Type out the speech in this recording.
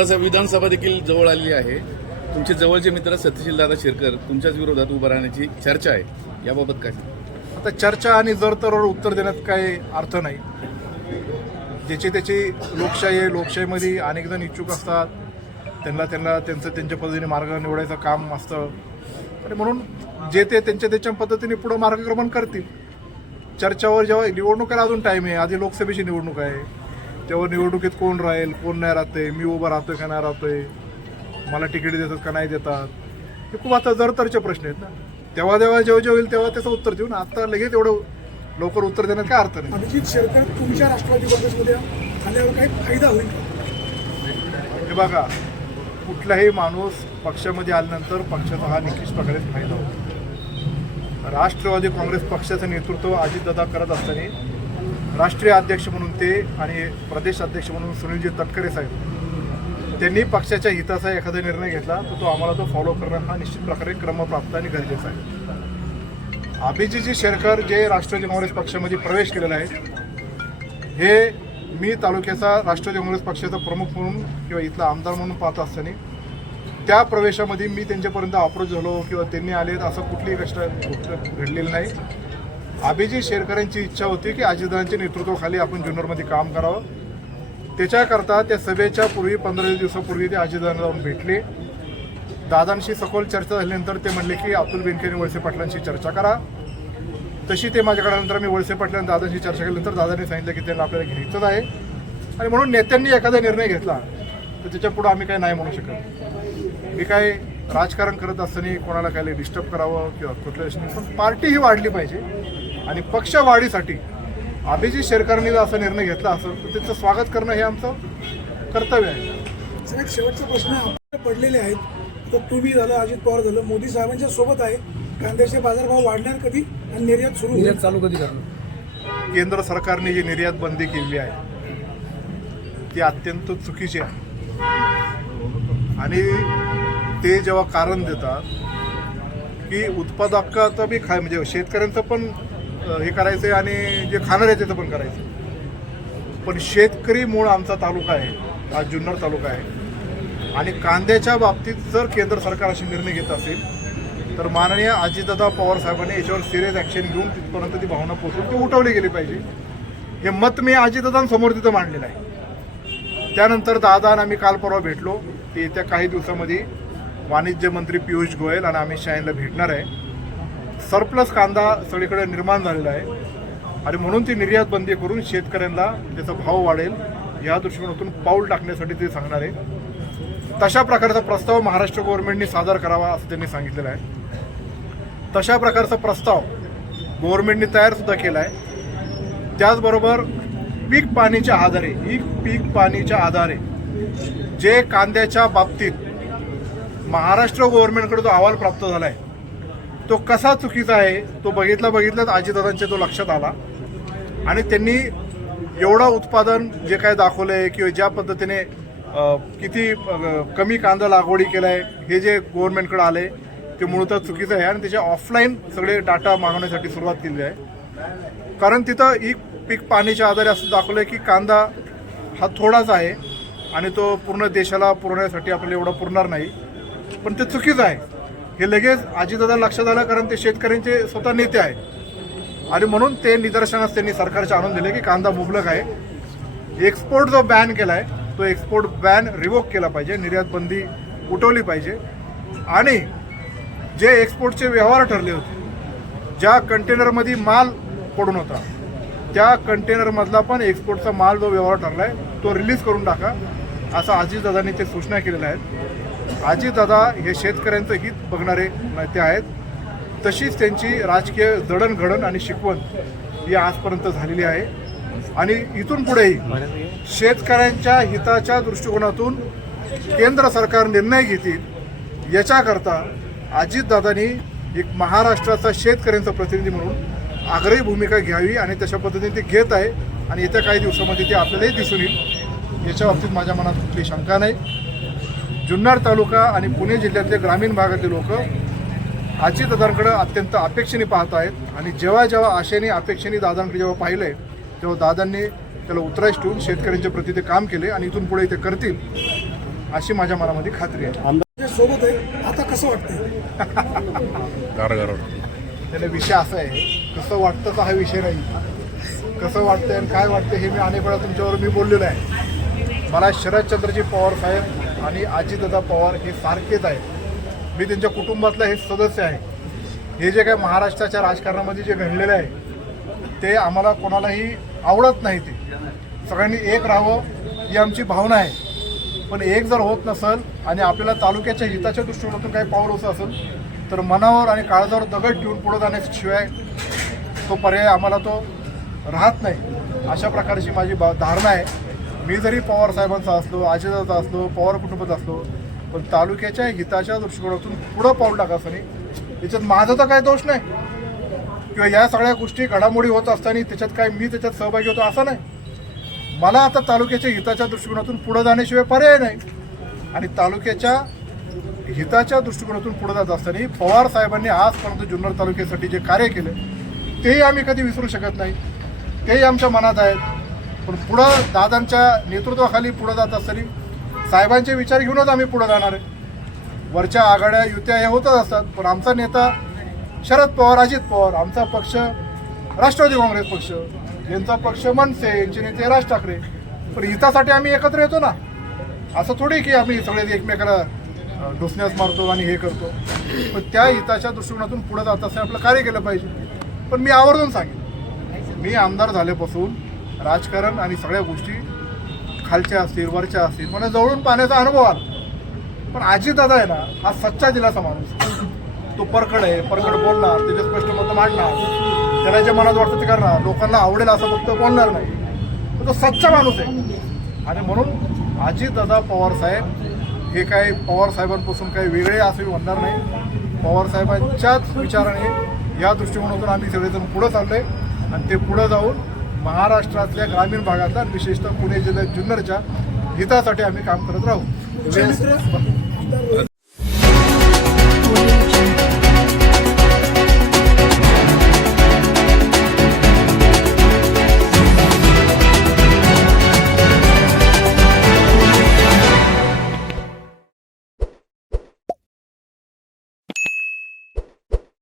यंदाचा विधानसभा देखील जवळ आलेली आहे. तुमचे जवळचे मित्र सत्यशील दादा शिरकर तुमच्याच विरोधात उभं राहण्याची चर्चा आहे. याबाबत काय आता चर्चा आणि जर तरवर उत्तर देण्यात काही अर्थ नाही. ज्याची त्याची लोकशाही आहे लोकशाहीमध्ये अनेक जण इच्छुक असतात. त्यांना त्यांना त्यांचं त्यांच्या पद्धतीने मार्ग निवडायचं काम असतं. आणि म्हणून जे ते त्यांच्या त्याच्या पद्धतीने पुढं मार्गक्रमण करतील. चर्चावर जेव्हा निवडणुकीला अजून टाईम आहे. आधी लोकसभेची निवडणूक आहे. तेव्हा निवडणुकीत कोण राहील कोण नाही राहते मी उभा राहतोय का नाही राहतोय मला तिकीट देतात का नाही देतात? हे खूप आता जरतरचे प्रश्न आहेत ना. तेव्हा तेव्हा जेव्हा जेव्हा होईल तेव्हा त्याचं उत्तर देऊ ना. आता लगेच एवढं लवकर उत्तर देण्यात काय अर्थ नाही. अभिजित शेरकर तुमच्या राष्ट्रवादी काँग्रेसमध्ये आल्यावर काही फायदा होईल? हे बघा कुठलाही माणूस पक्षामध्ये आल्यानंतर पक्षाचा हा निश्चित प्रकारे फायदा होतो. राष्ट्रवादी काँग्रेस पक्षाचं नेतृत्व अजितदादा करत असताना राष्ट्रीय अध्यक्ष म्हणून ते आणि प्रदेश अध्यक्ष म्हणून सुनीलजी तटकरे साहेब. त्यांनी पक्षाच्या हिताचा एखादा निर्णय घेतला तर तो आम्हाला तो फॉलो करणं हा निश्चित प्रकारे क्रमप्राप्त आणि गरजेचा आहे. अभिजीजी शेरकर जे राष्ट्रवादी काँग्रेस पक्षामध्ये प्रवेश केलेला आहे हे मी तालुक्याचा राष्ट्रवादी काँग्रेस पक्षाचा प्रमुख म्हणून किंवा इथला आमदार म्हणून पाहत असताना त्या प्रवेशामध्ये मी त्यांच्यापर्यंत अप्रोच झालो किंवा त्यांनी आले असं कुठलीही गोष्ट घडलेली नाही. अभिजित शेरकरांची इच्छा होती की अजितदादांच्या नेतृत्वाखाली आपण जुन्नरमध्ये काम करावं. त्याच्याकरता त्या सभेच्या पूर्वी पंधरा दिवसापूर्वी ते अजितदादांना जाऊन भेटले. दादांशी सखोल चर्चा झाल्यानंतर ते म्हणले की अतुल बेनके आणि वळसे पाटलांशी चर्चा करा. तशी ते माझ्याकडे नंतर मी वळसे पाटील दादांशी चर्चा केल्यानंतर दादांनी सांगितलं की त्यांना आपल्याला घ्यायचंच आहे. आणि म्हणून नेत्यांनी एखादा निर्णय घेतला तर त्याच्या पुढं आम्ही काही नाही म्हणू शकत. मी काय राजकारण करत असताना कोणाला काही डिस्टर्ब करावं किंवा कुठल्या पण पार्टी ही वाढली पाहिजे. आणि पक्ष वाढीसाठी अभिजित शेरकरांनी जर असा निर्णय घेतला असेल तर त्याचं स्वागत करणं हे आमचं कर्तव्य आहे. सगळ्यात शेवटचा प्रश्न आपल्याला पडलेले आहेत. तर तुम्ही झालं अजित पवार झालं मोदी साहेबांच्या सोबत आहे. कांद्याचे बाजारभाव वाढणार कधी आणि निर्यात सुरू होईल? चालू कधी करणार? केंद्र सरकारने जी निर्यात बंदी केलेली आहे ती अत्यंत चुकीची आहे. आणि ते जेव्हा कारण देतात की उत्पादकाचं बी खाय म्हणजे शेतकऱ्यांचं पण हे करायचं आहे आणि जे खाणार आहे त्याचं पण करायचं. पण शेतकरी मूळ आमचा तालुका आहे हा जुन्नर तालुका आहे. आणि कांद्याच्या बाबतीत जर केंद्र सरकार असे निर्णय घेत असेल तर माननीय अजितदादा पवार साहेबांनी याच्यावर सिरियस ॲक्शन घेऊन तिथपर्यंत ती भावना पोचून ती उठवली गेली पाहिजे. हे मत मी अजितदादांसमोर तिथं मांडलेलं आहे. त्यानंतर दादा आणि आम्ही काल परवा भेटलो की येत्या काही दिवसामध्ये वाणिज्य मंत्री पियुष गोयल आणि अमित शहा यांना भेटणार आहे. सरप्लस कांदा सगळीकडे निर्माण झालेला आहे. आणि म्हणून ती निर्यात बंदी करून शेतकऱ्यांना त्याचा भाव वाढेल या दृष्टिकोनातून पाऊल टाकण्यासाठी ते सांगणार आहे. तशा प्रकारचा प्रस्ताव महाराष्ट्र गव्हर्नमेंटने सादर करावा असं त्यांनी सांगितलेलं आहे. तशा प्रकारचा प्रस्ताव गव्हर्नमेंटने तयारसुद्धा केला आहे त्याचबरोबर पीक पाणीच्या आधारे ही पीक पाणीच्या आधारे जे कांद्याच्या बाबतीत महाराष्ट्र गव्हर्नमेंटकडे जो अहवाल प्राप्त झाला आहे तो कसा चुकीचा आहे तो बघितला बघितलाच आजीदादांच्या तो लक्षात आला. आणि त्यांनी एवढं उत्पादन जे काय दाखवलं आहे किंवा ज्या पद्धतीने किती कमी कांदा लागवडी केला आहे हे जे गव्हर्नमेंटकडे आले ते मूळतः चुकीचं आहे. आणि त्याचे ऑफलाईन सगळे डाटा मागवण्यासाठी सुरुवात केली आहे. कारण तिथं ही पीक पाणीच्या आधारे असं दाखवलं आहे की कांदा हा थोडाच आहे आणि तो पूर्ण देशाला पुरवण्यासाठी आपल्याला एवढा पुरणार नाही. पण ते चुकीचं आहे. हे लगेच अजितदादा लक्षात आलं कारण ते शेतकऱ्यांचे स्वतः नेते आहेत. आणि म्हणून ते निदर्शनास त्यांनी सरकारचे आणून दिले की कांदा मुबलक आहे. एक्सपोर्ट जो बॅन केला आहे तो एक्सपोर्ट बॅन रिवोक केला पाहिजे. निर्यात बंदी उठवली पाहिजे. आणि जे एक्सपोर्टचे व्यवहार ठरले होते ज्या कंटेनरमध्ये माल पडून होता त्या कंटेनरमधला पण एक्सपोर्टचा माल जो व्यवहार ठरला आहे तो रिलीज करून टाका असं अजितदादांनी ते सूचना केलेल्या आहेत. अजितदादा हे शेतकऱ्यांचं हित बघणारे नेते आहेत. तशीच त्यांची राजकीय जडणघडण आणि शिकवण ही आजपर्यंत झालेली आहे. आणि इथून पुढेही शेतकऱ्यांच्या हिताच्या दृष्टिकोनातून केंद्र सरकार निर्णय घेतील याच्याकरता अजितदादांनी एक महाराष्ट्राचा शेतकऱ्यांचा प्रतिनिधी म्हणून आग्रही भूमिका घ्यावी आणि तशा पद्धतीने ते घेत आहे आणि येत्या काही दिवसामध्ये ते आपल्यालाही दिसून येईल. याच्या बाबतीत माझ्या मनात कुठली शंका नाही. जुन्नर तालुका आणि पुणे जिल्ह्यातले ग्रामीण भागातले लोक अजितदादांकडे अत्यंत अपेक्षेने पाहत आहेत. आणि जेव्हा जेव्हा आशेने अपेक्षेने दादांकडे जेव्हा पाहिलंय तेव्हा दादांनी त्याला उतरायच ठेवून शेतकऱ्यांच्या प्रती ते काम केले आणि इथून पुढे ते करतील अशी माझ्या मनामध्ये खात्री आहे. तुमच्यासोबत आहे. आता कसं वाटतंय? त्याला विषय असा आहे कसं वाटतं तर हा विषय नाही. कसं वाटतंय आणि काय वाटतं हे मी अनेक वेळा तुमच्यावर मी बोललेलो आहे. मला शरदचंद्रजी पवार साहेब आणि अजितदादा पवार हे सारखेच आहेत. मी त्यांच्या कुटुंबातला हे सदस्य आहे. हे जे काय महाराष्ट्राच्या राजकारणामध्ये जे घडलेलं आहे ते आम्हाला कोणालाही आवडत नाही ते. सगळ्यांनी एक राहावं ही आमची भावना आहे. पण एक जर होत नसेल आणि आपल्याला तालुक्याच्या हिताच्या दृष्टिकोनातून काही पाऊल होत असेल तर मनावर आणि काळजावर दगड ठेवून पुढे जाण्याशिवाय तो पर्याय आम्हाला तो राहत नाही. अशा प्रकारची माझी बा धारणा आहे. मी जरी पवार साहेबांचा असलो अजितदादा असलो पवार कुटुंबाचा असलो पण तालुक्याच्या हिताच्या दृष्टिकोनातून पुढं पाऊल टाकायचं नाही. याच्यात माझा तर काही दोष नाही. किंवा या सगळ्या गोष्टी घडामोडी होत असताना त्याच्यात काय मी त्याच्यात सहभागी होतो असं नाही. मला आता तालुक्याच्या हिताच्या दृष्टिकोनातून पुढं जाण्याशिवाय पर्याय नाही. आणि तालुक्याच्या हिताच्या दृष्टिकोनातून पुढे जात असताना पवार साहेबांनी आजपर्यंत जुन्नर तालुक्यासाठी जे कार्य केलं तेही आम्ही कधी विसरू शकत नाही. तेही आमच्या मनात आहेत. पण पुढं दादांच्या नेतृत्वाखाली पुढं जात असताना साहेबांचे विचार घेऊनच आम्ही पुढं जाणार आहे. वरच्या आघाड्या युत्या हे होतच असतात पण आमचा नेता शरद पवार अजित पवार आमचा पक्ष राष्ट्रवादी काँग्रेस पक्ष यांचा पक्ष मनसे यांचे नेते राज ठाकरे. पण हितासाठी आम्ही एकत्र येतो ना. असं थोडी की आम्ही सगळे एकमेकाला डोसण्यास मारतो आणि हे करतो. पण त्या हिताच्या दृष्टिकोनातून पुढे जात असताना आपलं कार्य केलं पाहिजे. पण मी आवर्जून सांगेन मी आमदार झाल्यापासून राजकारण आणि सगळ्या गोष्टी खालच्या असतील वरच्या असतील मला जवळून पाण्याचा अनुभव आला. पण अजितदादा आहे ना हा सच्चा दिलासा माणूस तो परकड आहे परकड बोलणार त्याचे स्पष्ट मत मांडणार. त्याला जे मनात वाटतं ते करणार. लोकांना आवडेल असं फक्त बोलणार नाही. पण तो सच्चा माणूस आहे. आणि म्हणून अजितदादा पवार साहेब हे काय पवार साहेबांपासून काही वेगळे असं मी म्हणणार नाही. पवार साहेबांच्याच विचाराने या दृष्टिकोनातून आम्ही सगळेजण पुढं आहे आणि ते पुढं जाऊन महाराष्ट्रातल्या ग्रामीण भागातल्या आणि विशेषतः पुणे जिल्ह्यात जुन्नरच्या हितासाठी आम्ही काम करत राहू.